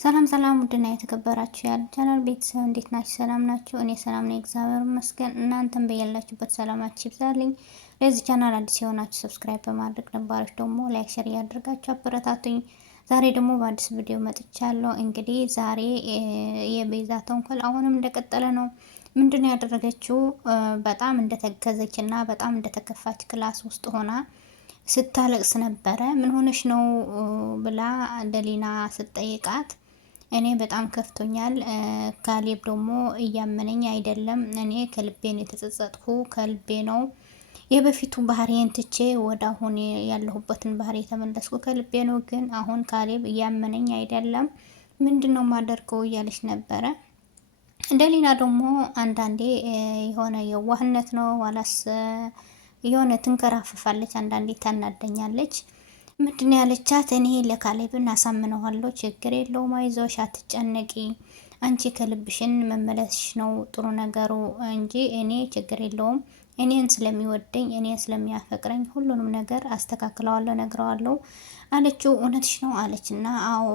ሰላም ሰላም ውድና የተከበራችሁ ያለ ቻናል ቤተሰብ እንዴት ናችሁ? ሰላም ናችሁ? እኔ ሰላም ነኝ፣ እግዚአብሔር ይመስገን። እናንተም በያላችሁበት ሰላማችሁ ይብዛልኝ። ለዚህ ቻናል አዲስ የሆናችሁ ሰብስክራይብ በማድረግ ነባሮች ደግሞ ላይክ፣ ሼር እያደረጋችሁ አበረታቱኝ። ዛሬ ደግሞ በአዲስ ቪዲዮ መጥቻለሁ። እንግዲህ ዛሬ የቤዛ ተንኮል አሁንም እንደቀጠለ ነው። ምንድነው ያደረገችው? በጣም እንደተገዘች እና በጣም እንደተከፋች ክላስ ውስጥ ሆና ስታለቅስ ነበረ። ምን ሆነሽ ነው ብላ ደሊና ስትጠይቃት እኔ በጣም ከፍቶኛል፣ ካሌብ ደግሞ እያመነኝ አይደለም፣ እኔ ከልቤ ነው የተጸጸጥኩ፣ ከልቤ ነው የበፊቱ ባህሪዬን ትቼ ወደ አሁን ያለሁበትን ባህሪ የተመለስኩ ከልቤ ነው፣ ግን አሁን ካሌብ እያመነኝ አይደለም፣ ምንድነው ማደርገው እያለች ነበረ። ደሊና ደግሞ አንዳንዴ የሆነ የዋህነት ነው ዋላስ የሆነ ትንከራፈፋለች፣ አንዳንዴ ታናደኛለች። ምንድን ያለቻት? እኔ ለካሌብን አሳምነዋለሁ፣ ችግር የለውም፣ አይዞሽ፣ አትጨነቂ፣ አንቺ ከልብሽን መመለስሽ ነው ጥሩ ነገሩ እንጂ እኔ ችግር የለውም፣ እኔን ስለሚወደኝ እኔን ስለሚያፈቅረኝ ሁሉንም ነገር አስተካክለዋለሁ፣ ነግረዋለሁ አለችው። እውነትሽ ነው አለች እና አዎ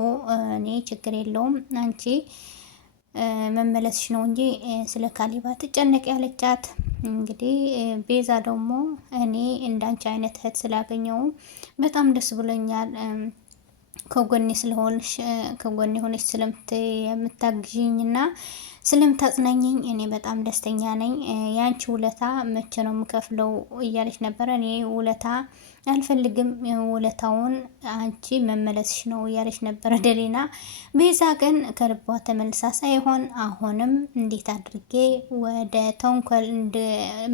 እኔ ችግር የለውም አንቺ መመለስሽ ነው እንጂ ስለ ካሌብ አትጨነቂ ያለቻት። እንግዲህ ቤዛ ደግሞ እኔ እንዳንቺ አይነት እህት ስላገኘው በጣም ደስ ብሎኛል፣ ከጎኔ ስለሆንሽ ከጎኔ ሆነሽ ስለምታግዥኝና ስለምታጽናኘኝ እኔ በጣም ደስተኛ ነኝ። ያንቺ ውለታ መቼ ነው የምከፍለው እያለች ነበረ። እኔ ውለታ አልፈልግም፣ ውለታውን አንቺ መመለስሽ ነው እያለች ነበረ ደሊና። ቤዛ ግን ከልቧ ተመልሳ ሳይሆን አሁንም እንዴት አድርጌ ወደ ተንኮል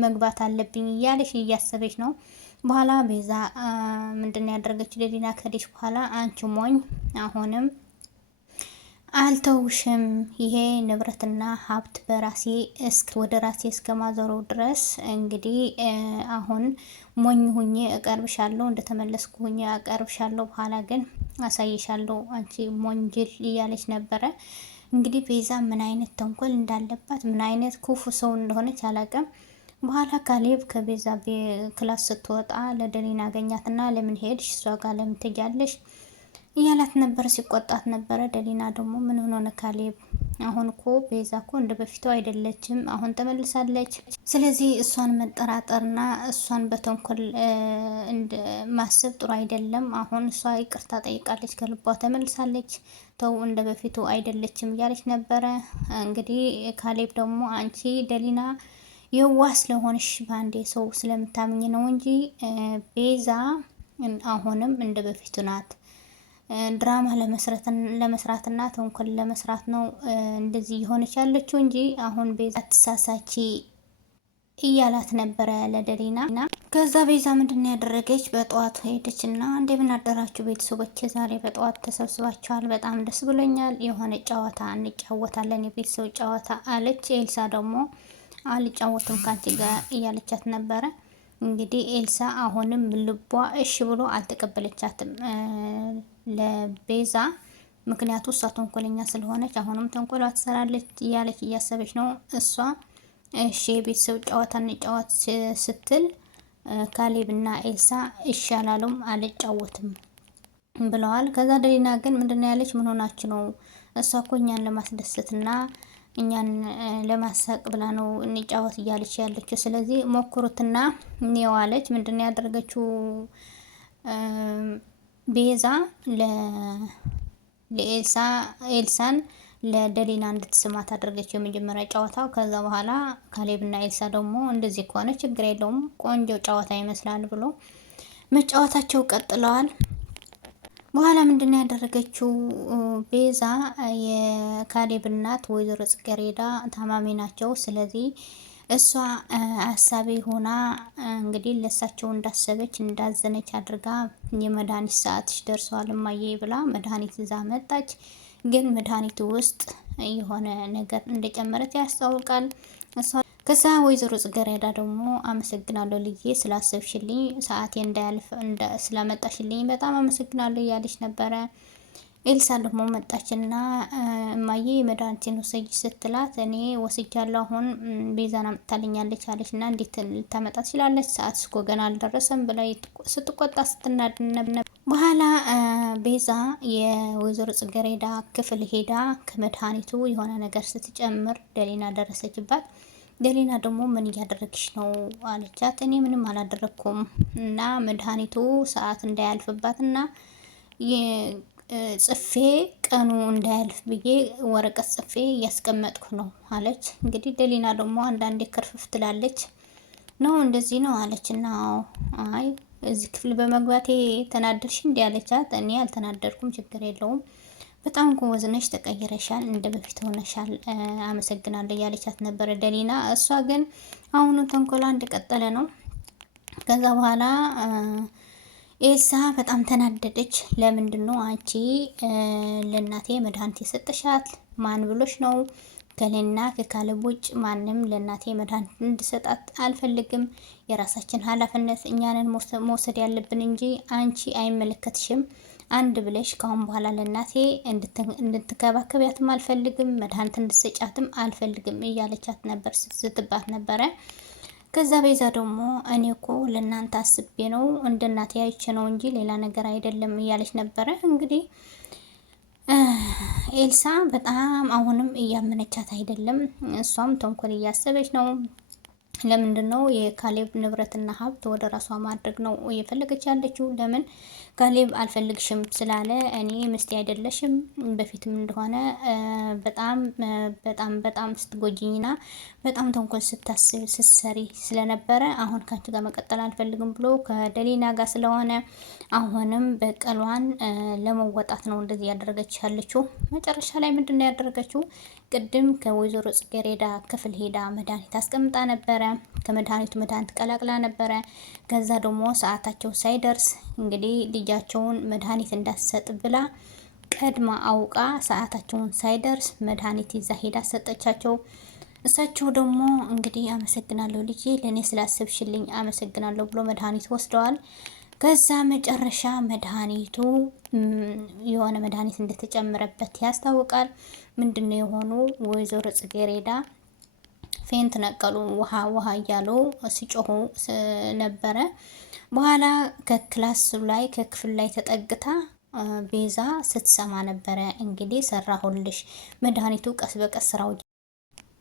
መግባት አለብኝ እያለች እያሰበች ነው። በኋላ ቤዛ ምንድነው ያደረገች? ደሊና ከዲሽ በኋላ አንቺ ሞኝ፣ አሁንም አልተውሽም፣ ይሄ ንብረትና ሀብት በራሴ ወደ ራሴ እስከማዞረው ድረስ እንግዲህ አሁን ሞኝ ሁኜ እቀርብሻለሁ፣ እንደተመለስኩ ሁኜ እቀርብሻለሁ፣ በኋላ ግን አሳይሻለሁ አንቺ ሞኝ ጅል እያለች ነበረ። እንግዲህ ቤዛ ምን አይነት ተንኮል እንዳለባት ምን አይነት ክፉ ሰው እንደሆነች አላውቅም። በኋላ ካሌብ ከቤዛ ክላስ ስትወጣ ለደሊና አገኛትና ለምን ሄድሽ? እሷ ጋር ለምን ትሄጃለሽ እያላት ነበር፣ ሲቆጣት ነበረ። ደሊና ደግሞ ምን ሆኖ ነው ካሌብ? አሁን እኮ ቤዛ እኮ እንደ በፊቱ አይደለችም፣ አሁን ተመልሳለች። ስለዚህ እሷን መጠራጠርና እሷን በተንኮል ማሰብ ጥሩ አይደለም። አሁን እሷ ይቅርታ ጠይቃለች፣ ከልቧ ተመልሳለች፣ ተው እንደ በፊቱ አይደለችም እያለች ነበረ። እንግዲህ ካሌብ ደግሞ አንቺ ደሊና የዋህ ስለሆንሽ በአንዴ ሰው ስለምታምኝ ነው እንጂ ቤዛ አሁንም እንደ በፊቱ ናት። ድራማ ለመስራትና ተንኮል ለመስራት ነው እንደዚህ የሆነች ያለችው እንጂ አሁን ቤዛ አትሳሳቺ እያላት ነበረ ለደሊና። ከዛ ቤዛ ምንድን ያደረገች? በጠዋት ሄደች እና እንደምን አደራችሁ ቤተሰቦች፣ ዛሬ በጠዋት ተሰብስባችኋል፣ በጣም ደስ ብሎኛል፣ የሆነ ጨዋታ እንጫወታለን፣ የቤተሰብ ጨዋታ አለች። ኤልሳ ደግሞ አልጫወትም ካንቺ ጋር እያለቻት ነበረ። እንግዲህ ኤልሳ አሁንም ልቧ እሺ ብሎ አልተቀበለቻትም ለቤዛ፣ ምክንያቱ እሷ ተንኮለኛ ስለሆነች አሁንም ተንኮሏ ትሰራለች እያለች እያሰበች ነው እሷ። እሺ የቤተሰብ ጨዋታ እንጫወት ስትል ካሌብና ኤልሳ እሺ አላሉም፣ አልጫወትም ብለዋል። ከዛ ደሊና ግን ምንድነው ያለች? ምን ሆናችሁ ነው? እሷ እኮ እኛን ለማስደሰትና እኛን ለማሳቅ ብላ ነው እንጫወት እያለች ያለችው። ስለዚህ ሞክሩትና እኔዋለች። ምንድነው ያደረገችው? ቤዛ ኤልሳን ለደሊና እንድትስማት አደረገችው የመጀመሪያ ጨዋታው። ከዛ በኋላ ካሌብና ኤልሳ ደግሞ እንደዚህ ከሆነ ችግር የለውም ቆንጆ ጨዋታ ይመስላል ብሎ መጫወታቸው ቀጥለዋል። በኋላ ምንድነው ያደረገችው? ቤዛ የካሌብ እናት ወይዘሮ ጽጌረዳ ታማሚ ናቸው። ስለዚህ እሷ አሳቢ ሆና እንግዲህ ለሳቸው እንዳሰበች እንዳዘነች አድርጋ የመድኃኒት ሰዓትሽ ደርሷል እማዬ ብላ መድኃኒት ይዛ መጣች። ግን መድኃኒቱ ውስጥ የሆነ ነገር እንደጨመረች ያስታውቃል። ከዛ ወይዘሮ ጽጌረዳ ደግሞ አመሰግናለሁ ልዬ ስላሰብሽልኝ፣ ሰዓቴ እንዳያልፍ ስላመጣሽልኝ በጣም አመሰግናለሁ እያለች ነበረ። ኤልሳ ደግሞ መጣችና እማዬ መድኃኒቴን ወሰጂ ስትላት እኔ ወስጃለሁ አሁን ቤዛን አምጥታልኛለች አለችና እንዴት ልታመጣ ትችላለች? ሰዓት እስኮ ገና አልደረሰም ብላ ስትቆጣ ስትናድነብ በኋላ ቤዛ የወይዘሮ ጽጌረዳ ክፍል ሄዳ ከመድኃኒቱ የሆነ ነገር ስትጨምር ደሊና ደረሰችባት። ደሊና ደግሞ ምን እያደረግሽ ነው አለቻት። እኔ ምንም አላደረግኩም እና መድኃኒቱ ሰዓት እንዳያልፍባትና ጽፌ ቀኑ እንዳያልፍ ብዬ ወረቀት ጽፌ እያስቀመጥኩ ነው አለች። እንግዲህ ደሊና ደግሞ አንዳንዴ ክርፍፍ ትላለች። ነው እንደዚህ ነው አለች እና አይ እዚህ ክፍል በመግባቴ ተናደርሽ እንዲህ አለቻት። እኔ አልተናደርኩም፣ ችግር የለውም፣ በጣም ጎበዝ ነሽ፣ ተቀይረሻል፣ እንደ በፊት ሆነሻል፣ አመሰግናለሁ እያለቻት ነበረ ደሊና። እሷ ግን አሁኑ ተንኮላ እንደቀጠለ ነው። ከዛ በኋላ ኤልሳ በጣም ተናደደች። ለምንድን ነው አንቺ ለእናቴ መድኃኒት የሰጠሻት? ማን ብሎሽ ነው? ከሌና ከካለብ ውጭ ማንም ለእናቴ መድኃኒት እንድሰጣት አልፈልግም። የራሳችን ኃላፊነት እኛንን መውሰድ ያለብን እንጂ አንቺ አይመለከትሽም። አንድ ብለሽ ካሁን በኋላ ለእናቴ እንድትከባከቢያትም አልፈልግም፣ መድኃኒት እንድትሰጫትም አልፈልግም እያለቻት ነበር፣ ስትባት ነበረ። ከዛ ቤዛ ደግሞ እኔ እኮ ለእናንተ አስቤ ነው እንደ እናቴ አይቼ ነው እንጂ ሌላ ነገር አይደለም እያለች ነበረ። እንግዲህ ኤልሳ በጣም አሁንም እያመነቻት አይደለም፣ እሷም ተንኮል እያሰበች ነው። ለምንድን ነው የካሌብ ንብረትና ሀብት ወደ ራሷ ማድረግ ነው እየፈለገች ያለችው? ለምን ካሌብ አልፈልግሽም ስላለ እኔ ምስቴ አይደለሽም፣ በፊትም እንደሆነ በጣም በጣም በጣም ስትጎጂኝና በጣም ተንኮል ስታስብ ስትሰሪ ስለነበረ አሁን ካንቺ ጋር መቀጠል አልፈልግም ብሎ ከደሊና ጋር ስለሆነ አሁንም በቀሏን ለመወጣት ነው እንደዚህ ያደረገች ያለችው። መጨረሻ ላይ ምንድን ነው ያደረገችው? ቅድም ከወይዘሮ ጽጌረዳ ክፍል ሄዳ መድኃኒት አስቀምጣ ነበረ። ከመድኃኒቱ መድኃኒት ቀላቅላ ነበረ። ከዛ ደግሞ ሰዓታቸው ሳይደርስ እንግዲህ ልጃቸውን መድኃኒት እንዳትሰጥ ብላ ቀድማ አውቃ ሰዓታቸውን ሳይደርስ መድኃኒት ይዛ ሄዳ ሰጠቻቸው። እሳቸው ደግሞ እንግዲህ አመሰግናለሁ ልጄ፣ ለእኔ ስላሰብሽልኝ አመሰግናለሁ ብሎ መድኃኒት ወስደዋል። ከዛ መጨረሻ መድኃኒቱ የሆነ መድኃኒት እንደተጨመረበት ያስታውቃል። ምንድነው የሆኑ ወይዘሮ ጽጌረዳ ፌንት ነቀሉ፣ ውሃ ውሃ እያሉ ሲጮሁ ነበረ። በኋላ ከክላስ ላይ ከክፍል ላይ ተጠግታ ቤዛ ስትሰማ ነበረ። እንግዲህ ሰራሁልሽ መድኃኒቱ ቀስ በቀስ ስራው።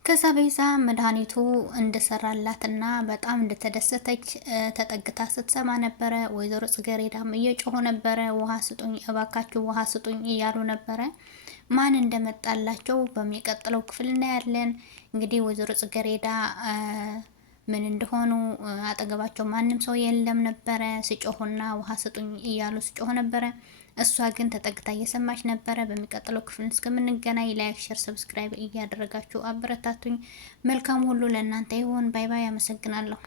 ከዛ ቤዛ መድኃኒቱ እንደሰራላትና በጣም እንደተደሰተች ተጠግታ ስትሰማ ነበረ። ወይዘሮ ጽጌረዳም እየጮሁ ነበረ፣ ውሃ ስጡኝ እባካችሁ ውሃ ስጡኝ እያሉ ነበረ። ማን እንደመጣላቸው በሚቀጥለው ክፍል እናያለን። እንግዲህ ወይዘሮ ጽጌረዳ ምን እንደሆኑ አጠገባቸው ማንም ሰው የለም ነበረ። ሲጮሁና ውሃ ስጡኝ እያሉ ሲጮሁ ነበረ። እሷ ግን ተጠግታ እየሰማች ነበረ። በሚቀጥለው ክፍል እስከምንገናኝ ላይክ፣ ሼር፣ ሰብስክራይብ እያደረጋችሁ አበረታቱኝ። መልካም ሁሉ ለእናንተ ይሁን። ባይ ባይ። አመሰግናለሁ።